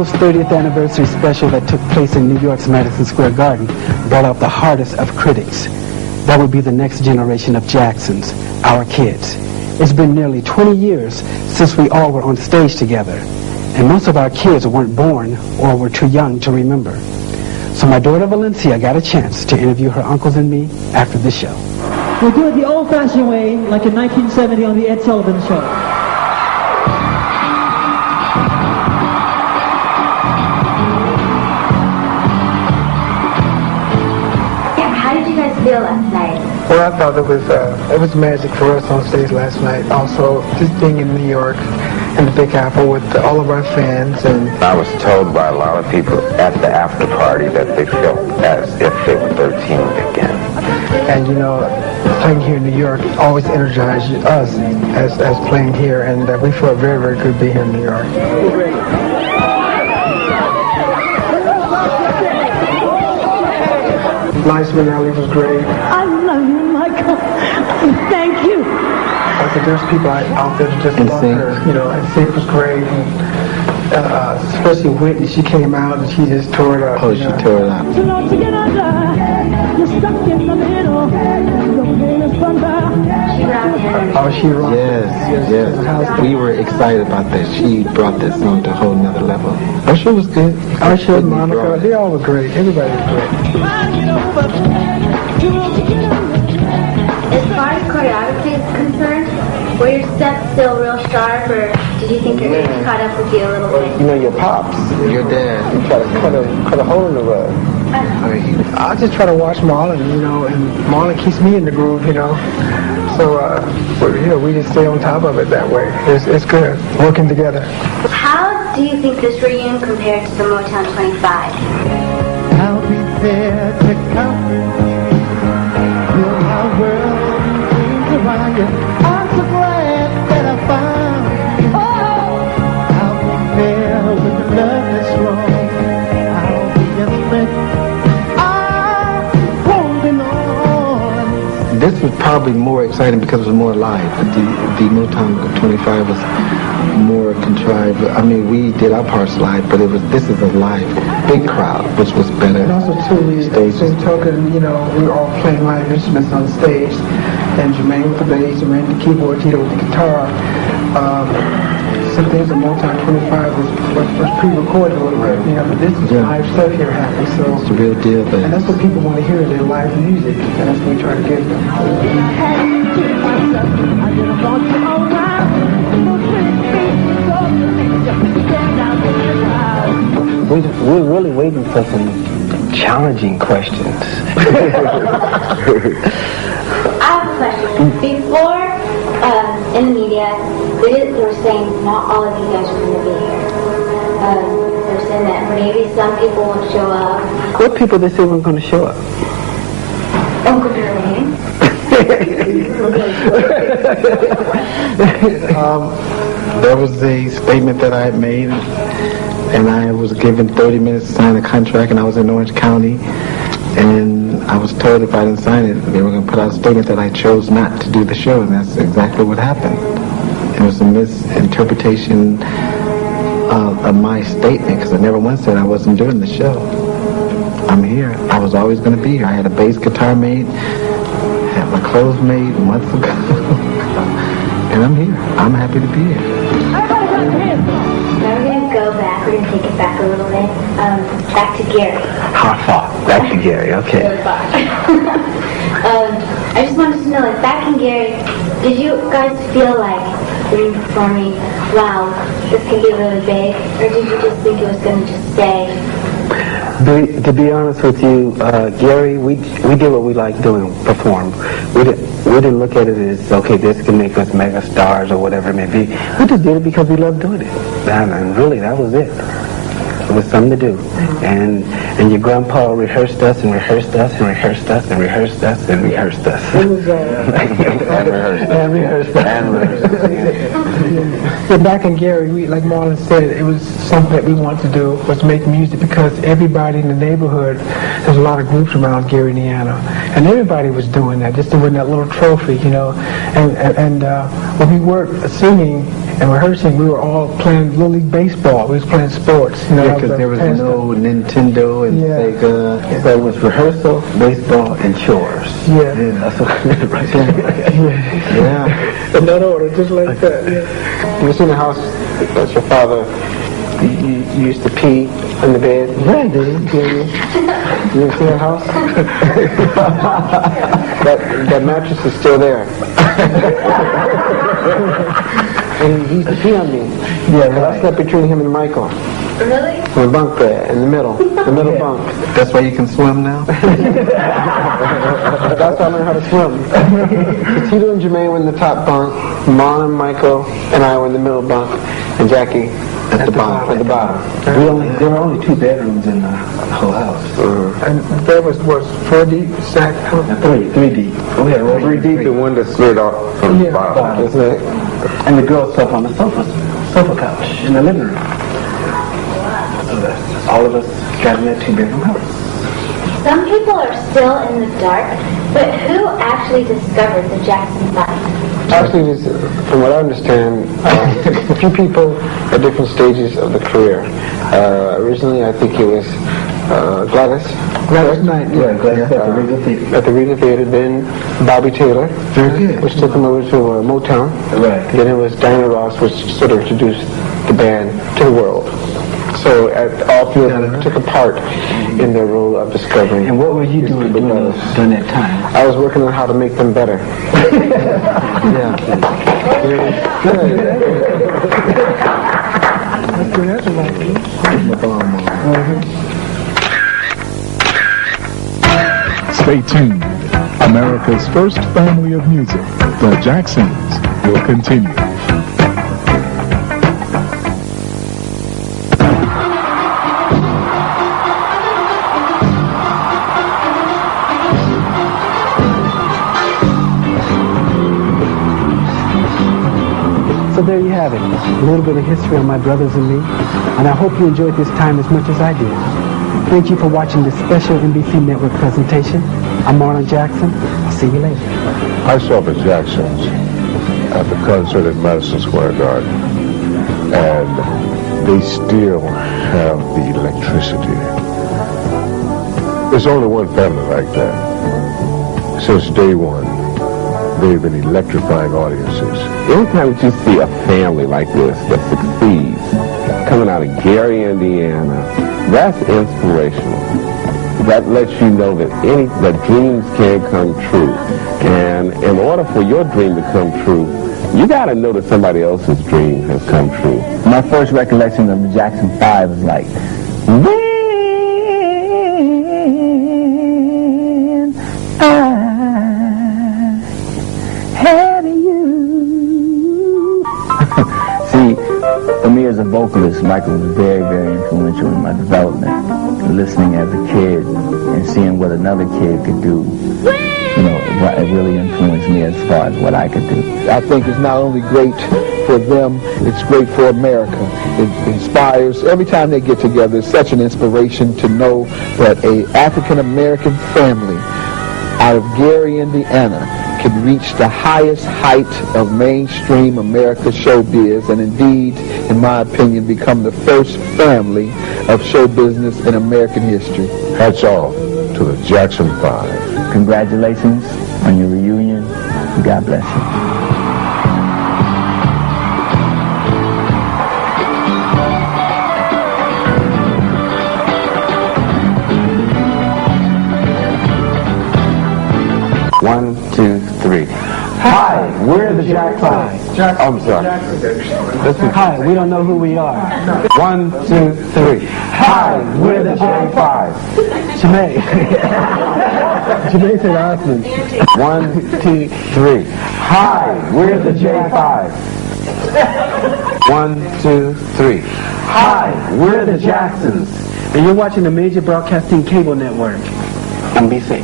Chronicles 30th anniversary special that took place in New York's Madison Square Garden brought out the hardest of critics. That would be the next generation of Jacksons, our kids. It's been nearly 20 years since we all were on stage together, and most of our kids weren't born or were too young to remember. So my daughter Valencia got a chance to interview her uncles and me after the show. We'll do it the old-fashioned way, like in 1970 on the Ed Sullivan Show. How did you guys feel last night? Well, I thought it was magic for us on stage last night. Also, just being in New York and the Big Apple with all of our fans. And I was told by a lot of people at the after party that they felt as if they were 13 again. And you know, playing here in New York always energizes us as playing here, and we felt very, very good being here in New York. Liza Minnelli was great. I love you, Michael. Thank you. I said, there's people out there that just love her. You know, and Sync was great. And, especially Whitney, she came out and she just tore it up. Oh, she tore it up. So don't you get under. You're stuck in the middle. Your pain is thunder. Oh, she rocked. Yes. We were excited about that. She brought that song to a whole nother level. Our show was good. Our show, Monica, they all were great. Everybody was great. As far as choreography is concerned, were your steps still real sharp, or did you think your age caught up with you a little bit? You know, your pops, Your dad. you try to cut a hole in the rug. I just try to watch Marlon, you know, and Marlon keeps me in the groove, you know. So, you know, we just stay on top of it that way. It's good, working together. How do you think this reunion compared to the Motown 25? I'll be there to comfort you. Feel my world seems around you. I'm so glad that I found you. Oh! I'll be there with the love that's strong. I'll be your strength. I'm holding on. This was probably more exciting because it was more live. The Motown 25 was more contrived. I mean, we did our parts live, but this is a live, big crowd, which was better. And also, too, same token, you know, we were all playing live instruments on stage. And Jermaine with the bass, Jermaine with the keyboard, Tito with the guitar. Some things in Motown 25 was pre-recorded a little bit, you know, but this is live stuff here happening, so. It's the real deal, baby. And that's what people want to hear, their live music, and that's what we try to give them. We're really waiting for some challenging questions. I have a question. Before, in the media, they were saying not all of you guys are going to be here. They were saying that maybe some people won't show up. What people they say weren't going to show up? Uncle Jermaine. There was a statement that I had made, and I was given 30 minutes to sign a contract, and I was in Orange County, and I was told if I didn't sign it, they were going to put out a statement that I chose not to do the show, and that's exactly what happened. It was a misinterpretation of my statement, because I never once said I wasn't doing the show. I'm here. I was always going to be here. I had a bass guitar made, had my clothes made months ago, and I'm here. I'm happy to be here. Now we're going to go back. We're going to take it back a little bit. Back to Gary. How far? Back to Gary, okay. Really far. I just wanted to know, like, back in Gary, did you guys feel like when you were performing, wow, this could be really big, or did you just think it was going to just stay? To be honest with you, Gary, we did what we like doing, perform. We didn't look at it as, okay, this can make us mega stars or whatever it may be. We just did it because we loved doing it. And really, that was it. It was something to do. And your grandpa rehearsed us and rehearsed us and rehearsed us and rehearsed us and rehearsed us. It was, and rehearsed us. Yeah, back in Gary, like Marlon said, it was something that we wanted to do, was make music, because everybody in the neighborhood, there's a lot of groups around Gary, Indiana, and everybody was doing that, just to win that little trophy, you know. And when we weren't singing, And rehearsing, we were all playing Little League Baseball. We was playing sports. You know, Yeah, because there was no Nintendo and Sega. Yeah. So it was rehearsal, baseball, and chores. Yeah. That's what I did right there. Yeah. In that order, just like that. Yeah. You ever seen the house that your father you used to pee in the bed? Yeah, I did. Yeah. You ever seen that house? that mattress is still there. And he used to pee on me. Yeah, And I slept between him and Michael. Really? In the bunk bed, in the middle bunk. That's why you can swim now? That's how I learned how to swim. Tito and Jermaine were in the top bunk, Marlon and Michael and I were in the middle bunk, and Jackie at the bottom. There were only 2 bedrooms in the whole house. And there was 4 deep, sack. 3 deep. Oh, yeah, 3 deep and one that slid off from the bottom. Isn't it? And the girls slept on the sofa couch in the living room. So all of us got in that 2-bedroom house. Some people are still in the dark, but who actually discovered the Jackson 5? Actually, from what I understand, a few people at different stages of the career. Originally, I think it was Gladys. Gladys Knight. Yeah, Gladys at the Regal Theater. At the Regal Theater, then Bobby Taylor, Very good. which took him over to Motown. Right. Then it was Diana Ross, which sort of introduced the band to the world. So all 3 of them took a part in their role of discovering. And what were you doing during that time? I was working on how to make them better. Yeah. That's right. Stay tuned. America's first family of music, the Jacksons, will continue. So there you have it, a little bit of history on my brothers and me, and I hope you enjoyed this time as much as I did. Thank you for watching this special NBC Network presentation. I'm Marlon Jackson. I'll see you later. I saw the Jacksons at the concert at Madison Square Garden, and they still have the electricity. There's only one family like that. Since day one, they've been electrifying audiences. Anytime that you see a family like this that succeeds, coming out of Gary, Indiana, that's inspirational. That lets you know that dreams can come true. And in order for your dream to come true, you got to know that somebody else's dream has come true. My first recollection of the Jackson 5 is like, when I had you. See, for me as a vocalist, Michael was very, very influential in my development. Listening as a kid and seeing what another kid could do, you know, it really influenced me as far as what I could do. I think it's not only great for them, it's great for America. It inspires, every time they get together, it's such an inspiration to know that a African-American family out of Gary, Indiana, can reach the highest height of mainstream America showbiz and indeed, in my opinion, become the first family of show business in American history. Hats off to the Jackson 5. Congratulations on your reunion. God bless you. One, two, three. Hi, we're the Jack 5. I'm sorry. Hi, we don't know who we are. 1, 2, 3. Hi, we're the Jack 5. Jermaine. Jermaine said Osmond. 1, 2, 3. Hi, we're the J5. 1, 2, 3. Hi, we're the Jacksons. And you're watching the major broadcasting cable network, NBC.